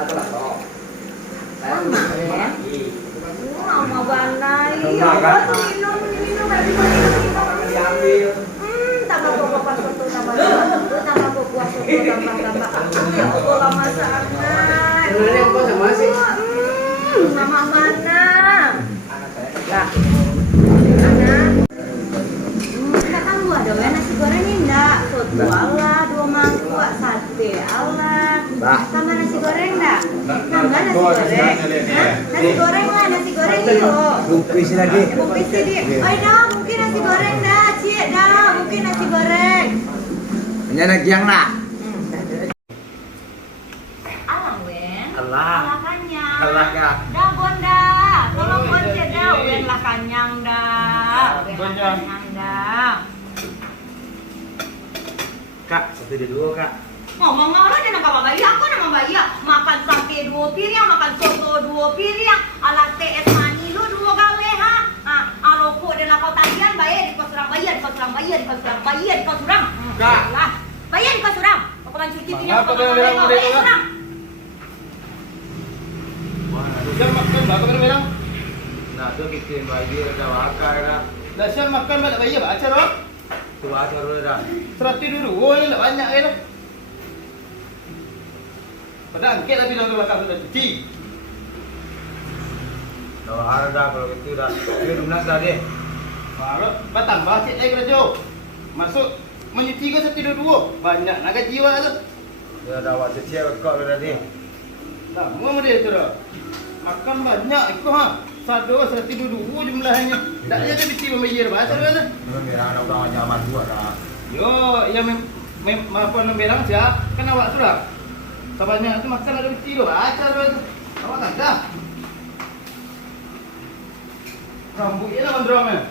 Satu laptop. Lama ya? Lama banget. Iya, Lama, kan? minum lagi minum. Diambil. Tambah bapak foto tambah buah foto tambah. Ya Allah lama sangat. Sebenarnya kok sama sih? Mama mana? Anak saya. Lah. Anak. Kita kan gua ada nasi goreng enggak? Soto ala, 2 mangkok sate ala. Sama nasi goreng enggak? Nambah nasi goreng. Hah? Nasi goreng lah, nasi goreng yuk. Bungkus lagi. Bungkus tadi. Oh dah, mungkin nasi goreng dah, Cik dah, mungkin nasi goreng. Nyanak yang nak. Alang wen. Alah. Alah kanyang. Alah, Kak. Dah bonda. Tolong bonce dah, wen lah kanyang dah. Wen lah kanyang dah. Kak, satu di dua, Kak. Ngomong orang dia nak bayar, aku nak bayar. Makan sate 2 piring, makan soto 2 piring, alat TS mani lu 2 kali ha. Rokok dia nak kau tagihan bayar di kos orang, bayar di kos orang, bayar di kos orang, bayar di kos orang. Kak. Lah, bayar di kos orang. Kau kan cuci punya Mangap, kos kau bilang orang, mereka, bayar orang. Siap makan berapa kena bilang? Nah, tu kita bayar dah wakar dah. Dah siap makan banyak bayar baca roh. Tu wakar dah. 100 dulu, oh ni lah banyak ya lah. Padahal angket lah bilang tu belakang sudah cuci. Dah wakar dah kalau gitu dah. Dia lunas dah dia. Baru, tambah cik lagi kerja. Masuk menyuci ke 122. Banyak nak gaji awak tu. Dia dah buat setiap kau dah dia. Lama dia tu dah. Makan banyak ikut ha. Satu 122 jumlahnya. Tak ada cuci membayar bahasa tu tu. Memang dia anak orang macam amat dua dah. Yo, yang maafkan memberang siap. Kan awak sudah. Sebanyak tu makan ada cuci tu. Baca tu. Awak tak dah. Rambut je lah mandromnya.